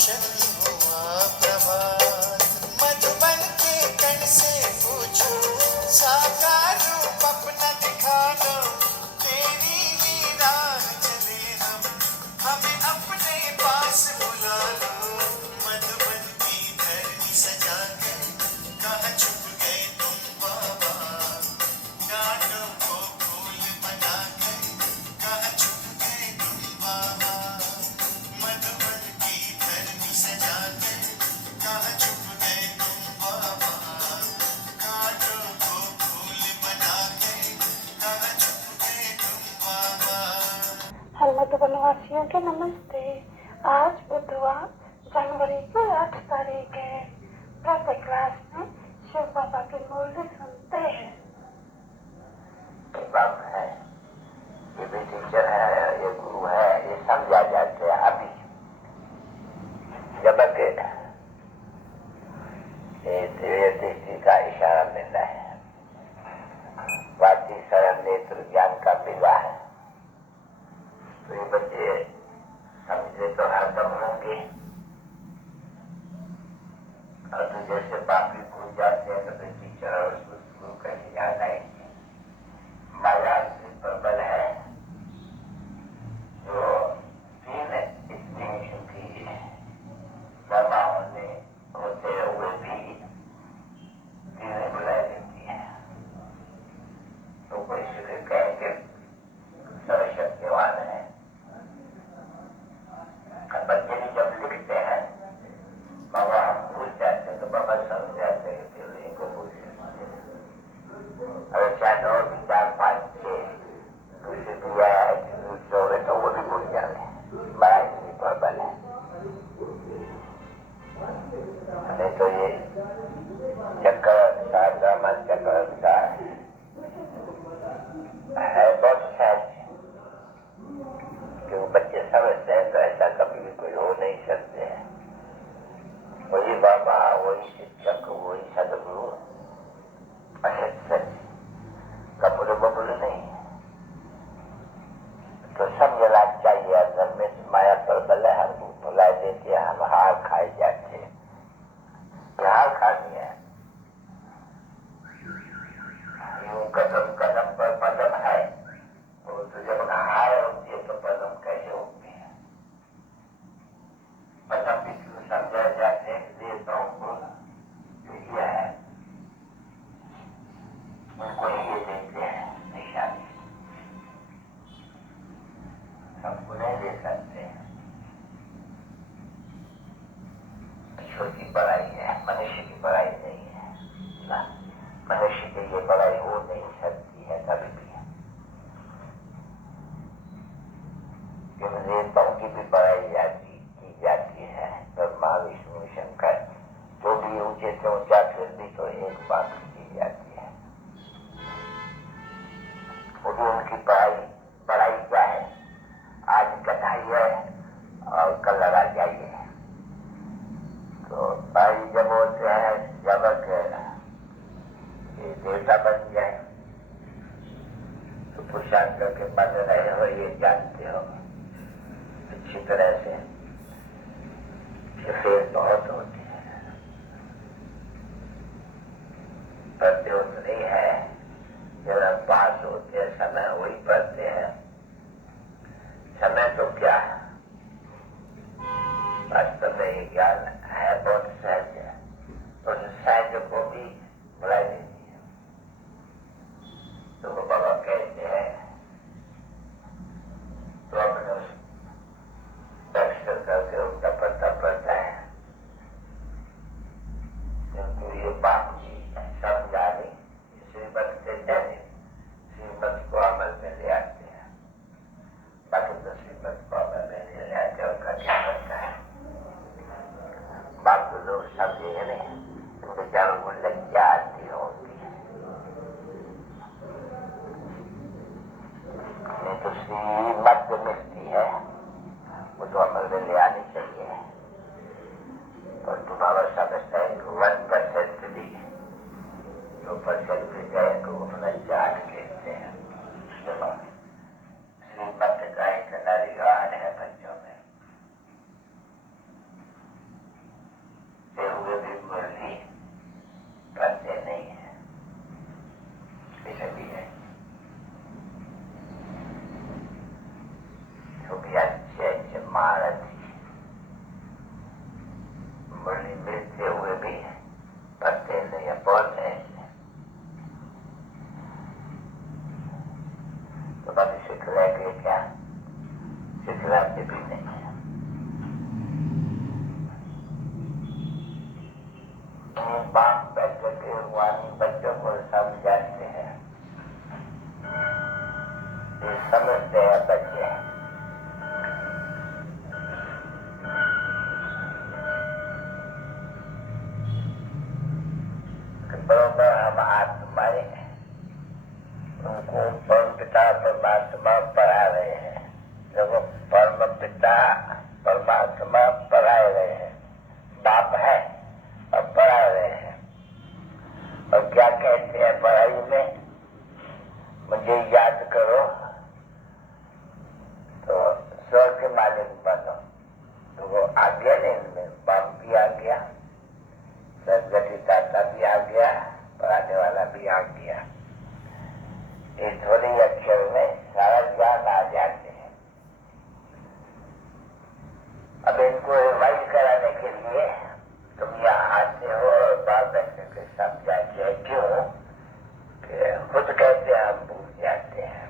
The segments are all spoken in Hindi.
रोशन हुआ प्रभात। मधुबन के कण से पूछो, साकार रूप अपना दिखा दो। तेरी ही राह चले हम, हमें अपने पास बुला लो। मधुबन की धरती सजा कर कहाँ छुप गए तुम बाबा। डांडों को फूल बना कर कहाँ छुप गए तुम बाबा। मधुबन की धरती सजा कर कहाँ छुप गए तुम बाबा। डांडों को फूल बना कर कहाँ छुप गए तुम बाबा। हर मधुबन वासियों के नमस्ते। आज बुधवार जनवरी की 8 तारीख है। प्रत्येक क्लास में शिव बाबा की मुरली सुनते हैं। बाप है, ये भी टीचर है, ये गुरु है, ये समझा जाते हैं अभी। जबकि ये दिव्य दृष्टि का इशारा मिलता है। वाची सरल नेत्र ज्ञान का विवाह है। तो ये बच्चे समझे तो हरदम होंगे, और तो जैसे बाकी भूल जाते हैं तो फिर टीचर और गुरु कहीं याद आएंगे। माया प्रबल है, जो तीन स्टेशन की महिमाओं ने होते हुए भी तीन बुला देती है। तो कोई शुक्र कहेंगे सर्वशक्तिवान है। बच्चे भी जब लिखते हैं बाबा हम भूल जाते तो बाबा समझ जाते हैं कि इनको भूल जाते हैं। अगर चाहे और भी 4, 5, 6 दूसरे दिया है दूसरे हो गए तो वो भी भूल जाते। बड़ा इतनी प्रबल है। नहीं तो ये चक्कर अनुसार ब्राह्मण चक्कर अनुसार है बहुत सहज कि वो बच्चे समझते हैं। तो ऐसा कभी भी कोई हो नहीं सकते हैं। वही बाबा, वही शिक्षक, वही सदगुरु, सच कपड़े बबुल नहीं। तो समझना चाहिए अंदर में माया प्रबल है, हम भुला देते हैं, हम हार खाए जाते हैं। हार खानी है, यूं कदम कदम पर पदम है। तो जब हार होती है तो पदम कैसे होती है। पदम भी क्यों समझा जाते हैं, देवताओं को दिया है, उनको ये देते हैं निशानी, सबको नहीं दे सकते। छोटी बड़ाई है, मनुष्य की बड़ाई नहीं है ना। मनुष्य की ये बड़ाई हो नहीं सकती है कभी भी। देवताओं की भी बड़ाई की जाती है। ब्रह्मा विष्णु शंकर जो भी ऊंचे से ऊंचा, फिर भी तो एक बात की जाती है। वो भी उनकी बड़ाई क्या है। आज कथाई है और कल लड़ा जाइए। तो भाई जब होते हैं जब देवता बन जाए तो पुरुषार्थ करके बन रहे हो, ये जानते हो अच्छी तरह से। फेर बहुत होती है, पढ़ते होते नहीं है। जब पास होते हैं समय वही पढ़ते हैं। समय तो क्या है, वास्तव में ये ज्ञान है बहुत सहज है। उस सहज को भी बुला देती है। तो वो बाबा कहते हैं तो अपने उस दर्शन करके उल्टा पड़ता पड़ता है, क्योंकि ये बाप जी समझा नहीं, श्रीमत से जाने श्रीमत को अमल में ले आते हैं। बाकी तो श्रीमत को अमल में ले आते हैं, उनका क्या बनता है। बाप तो लोग समझेंगे नहीं, उनके चारों को लज्जा आती होती है। नहीं तो श्रीमत मिलती है, वो तो अमल में ले आनी चाहिए। और तुम्हारा समझता है कि 1% भी 2% भी गए तो अपना चाट कहते हैं। श्रीमत का एक नरिवान है बच्चों में। माने उनको परम पिता परमात्मा पढ़ा रहे हैं। जब परम पिता परमात्मा पढ़ा रहे हैं, बाप है और पढ़ा रहे हैं, और क्या कहते हैं पढ़ाई में, मुझे याद करो तो स्वर्ग के मालिक बनो। तो वो आ गया नहीं, इनमें बाप भी आ गया, सदगति दाता भी आ गया, पढ़ाने वाला भी आ गया। इस थोड़ी अक्षर में सारा ज्ञान आ जाते हैं। अब इनको रिवाइज कराने के लिए तुम यहाँ आते हो और बाप ऐसे के समझाते हैं। क्यों? कि खुद कहते हैं हम भूल जाते हैं।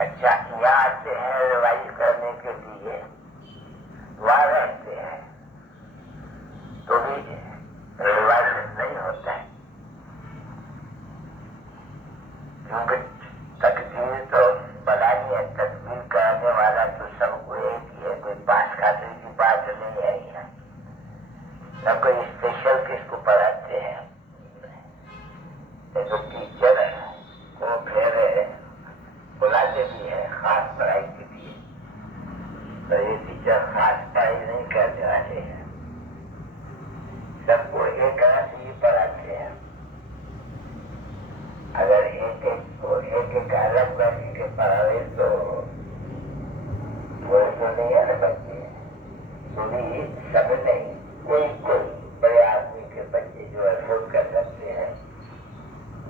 अच्छा, यहाँ आते हैं रिवाइज करने के लिए, वहाँ रहते हैं तो भी रिवाइज नहीं होता है, क्योंकि तकदीर तो बनानी है। तकदीर करने वाला तो सबको एक ही है, कोई पास खाते की बात नहीं है यहाँ। न कोई स्पेशल किसको पढ़ाते हैं। तो टीचर को फिर बुलाते भी है खास पढ़ाई के लिए, तो ये टीचर खास पढ़ाई नहीं करने वाले हैं, सबको एक तरह से ही पढ़ाते हैं। अगर एक एक अलग वर्ग के पढ़ावे तो वो तो नहीं है ना बच्चे, सुनी सब नहीं, कोई बड़े आदमी के बच्चे जो अफोर्ड कर सकते हैं,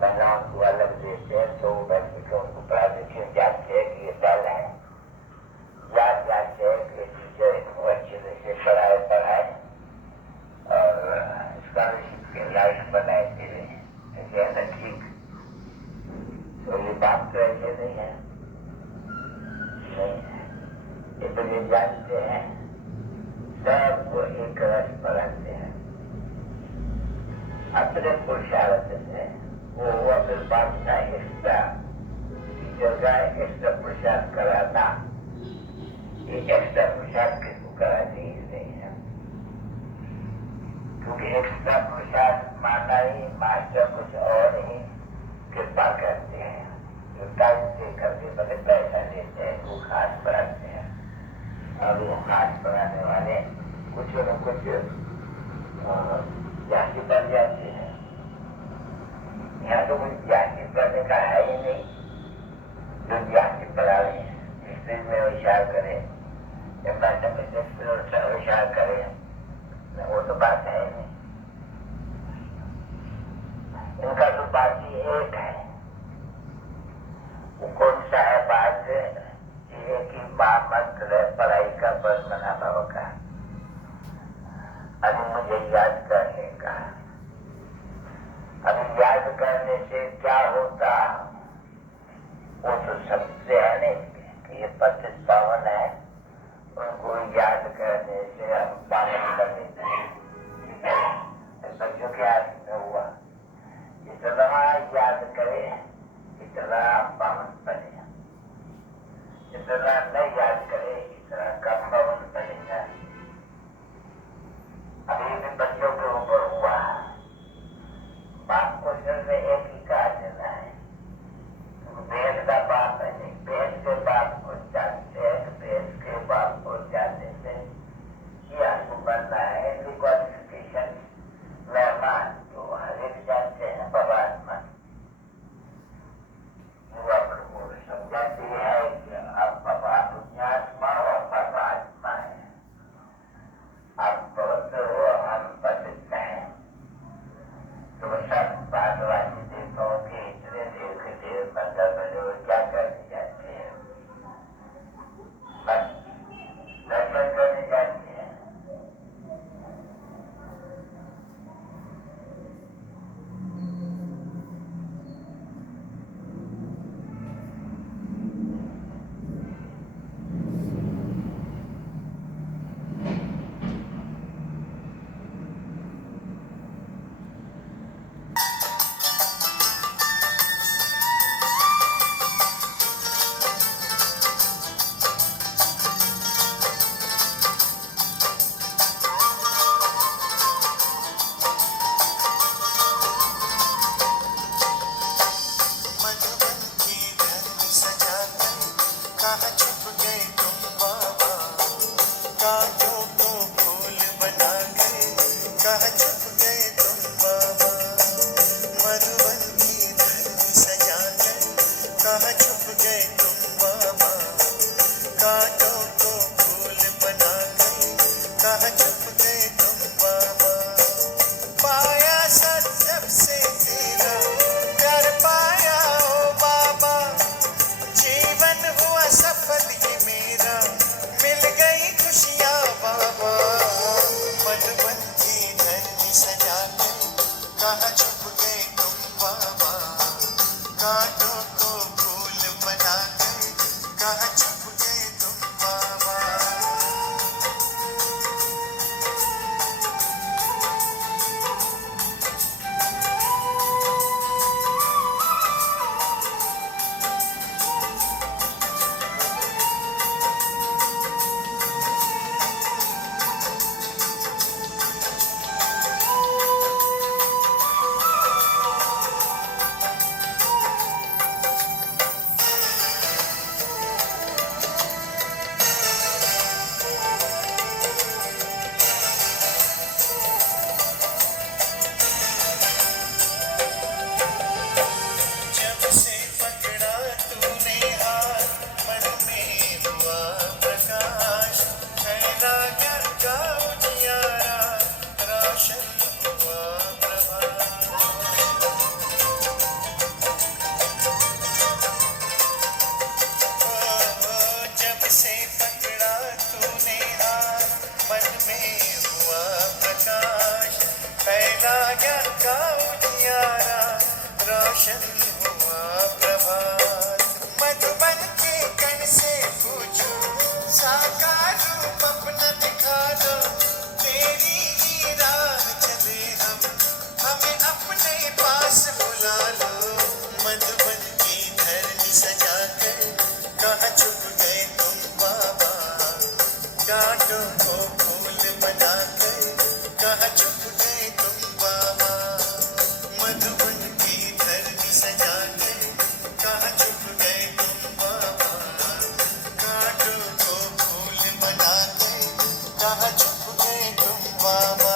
महिलाओं को अलग देते हैं, तो बच्चे को उनको पढ़ा देते हैं, जानते हैं कि ये डल है, जानते हैं कि टीचर इनको अच्छे से पढ़ाए और स्कॉलरशिप के लाइफ बनाए के लिए, ऐसे है ना, ठीक। तो ये बात तो ऐसे नहीं है, ये तो ये जानते हैं, सबको एक रस पढ़ाते हैं अपने पुरुषार्थ से। वो हुआ फिर बात का एक्स्ट्रा टीचर का एक्स्ट्रा पुरुषार्थ कराना, ये एक्स्ट्रा पुरुषार्थ किसको करानी ही नहीं है, क्योंकि एक्स्ट्रा पुरुषार्थ माना ही मास्टर कुछ और ही कृपा करते हैं, जो टाइम से करके बड़े पैसा लेते हैं, वो खास पढ़ाते हैं। और वो खास पढ़ाने वाले कुछ न कुछ जाति बन जाते हैं। यहाँ तो कुछ जाति करने का है ही नहीं, जो जाति पढ़ा रहे हैं हिस्ट्री में विचार करें या मैथमेटिक्स में विचार करें, वो तो बात है नहीं। इनका तो बात ही एक है, वो कौन सा है बात, ये कि मंत्र पढ़ाई का बस बना भाव का, अभी मुझे याद करने का। अभी याद करने से क्या होता, वो तो सबसे है नहीं कि ये 25 पावन है, उनको याद करने से हम पावन बने। बच्चों के हाथ में हुआ, जितना याद करे इतना पावन बने, जितना नहीं याद करे इतना कम पावन बनेगा। अभी भी बच्चों के ऊपर हुआ, बाप को सिर्फ एक ही कहा देना है, बेद का बाप है नहीं, बेद के बाप को जानते हैं, बेद के बाप को जानने से ये आपको बनना है। क्वालिफिकेशन मेहमान तो हर एक जानते हैं, परमात्मा कहाँ छुप गए तुम बाबा, कांटों को फूल बना गए, कहाँ छुप गए तुम बाबा। जब से पकड़ा तूने हाथ, मन में हुआ प्रकाश, फैला घर का उजियारा, रोशन हुआ प्रभात। जब से पकड़ा तूने हाथ, मन में हुआ प्रकाश, फैला ज्ञान का उजियारा, रोशन हुआ प्रभात। मधुबन के कण से पूछो, साकार रूप अपना दिखा दो, तेरी ही राह चले हम, हमें अपने पास बुला लो। मधुबन की धरनी सजा कर, कहाँ छुप गए तुम बाबा, कांटों को फूल बना कर, कहाँ छुप गए तुम बाबा। मधुबन की धरनी सजा कर, कहाँ छुप गए तुम बाबा, कांटों को फूल बना कर, कहाँ छुप गए तुम बाबा।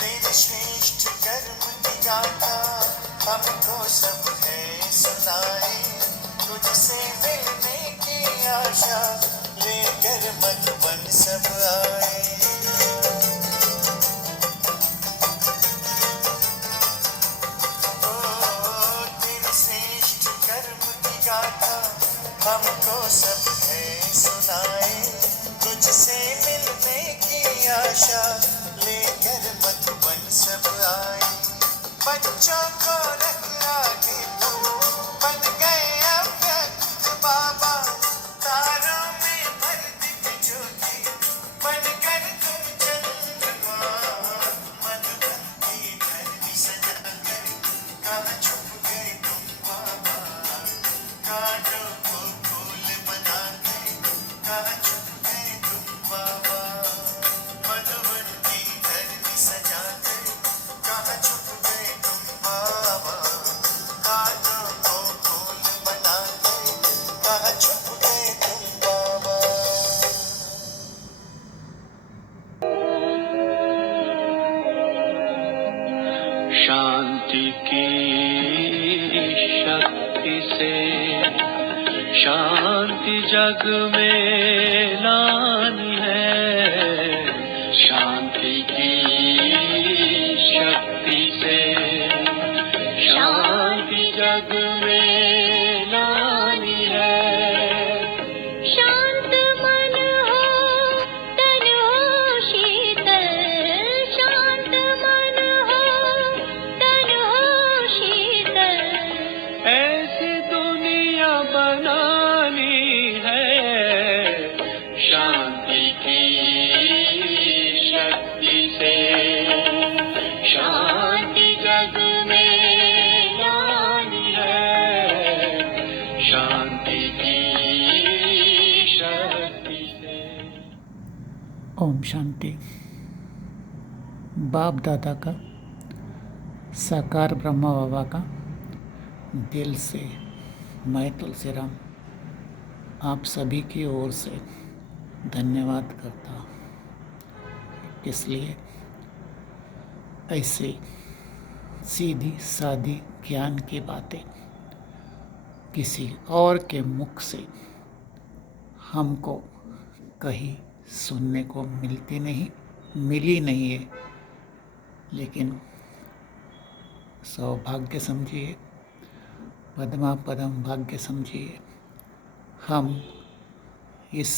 तेरे श्रेष्ठ कर्म की गाथा हमको सब है सुनाए, तुझसे मिलने की आशा लेकर मधुबन सब आए। ओ तेरे श्रेष्ठ कर्म की गाथा हमको सब है सुनाए, तुझसे मिलने की आशा लेकर मधुबन सब आए। बच्चों को रख आगे तुम, बन गए अव्यक्त बाबा, तारों में भर दिख ज्योति, बनकर तुम चंद्रमा। मधुबन की धरनी सजा कर, कहाँ छुप गए तुम बाबा, कांटों को फूल बना कर, कहाँ छुप गए तुम बाबा। मधुबन की धरनी सजा कर, कहाँ छुप गए तुम बाबा, कांटों को फूल बना कर, कहाँ छुप गए तुम बाबा। शांति की शक्ति से शांति जग में लानी है, शांति की शक्ति से शांति जग में लानी है। शांत मन हो तन हो शीतल, शांत मन हो तन हो शीतल, ऐसी दुनिया बनानी है, शांति की शक्ति से शांति जग में लानी है, शांति की शक्ति से। ओम शांति। बाप दादा का साकार ब्रह्मा बाबा का दिल से मैं तुलसीराम आप सभी की ओर से धन्यवाद करता हूँ। इसलिए ऐसे सीधी सादी ज्ञान की बातें किसी और के मुख से हमको कहीं सुनने को मिली नहीं है, लेकिन सौभाग्य समझिए, पद्मा पदम भाग्य समझिए, हम इस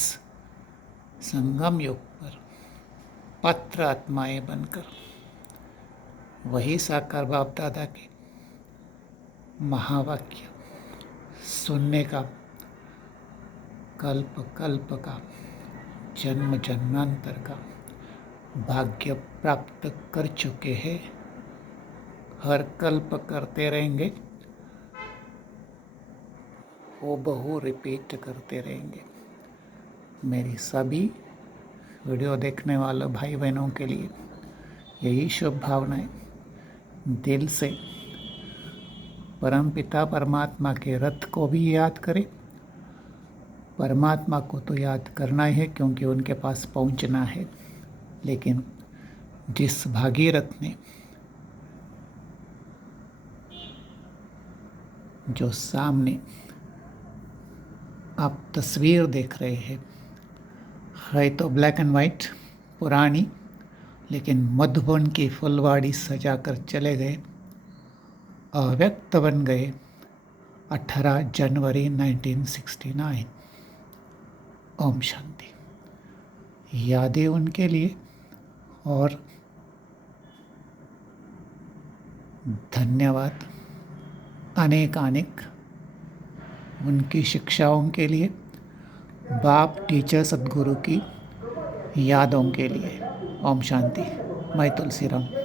संगम युग पर पत्र आत्माएं बनकर वही साकार बाप दादा के महावाक्य सुनने का कल्प कल्प का जन्म जन्मांतर का भाग्य प्राप्त कर चुके हैं, हर कल्प करते रहेंगे, वो बहु रिपीट करते रहेंगे। मेरी सभी वीडियो देखने वाले भाई बहनों के लिए यही शुभ भावनाएं दिल से परमपिता परमात्मा के रथ को भी याद करें। परमात्मा को तो याद करना है क्योंकि उनके पास पहुंचना है, लेकिन जिस भागीरथ ने जो सामने आप तस्वीर देख रहे हैं है तो ब्लैक एंड वाइट पुरानी, लेकिन मधुबन की फुलवाड़ी सजाकर चले गए, अव्यक्त बन गए 18 जनवरी 1969। ओम शांति। यादें उनके लिए और धन्यवाद अनेक उनकी शिक्षाओं के लिए, बाप टीचर सद्गुरु की यादों के लिए। ओम शांति। मैं तुलसीराम।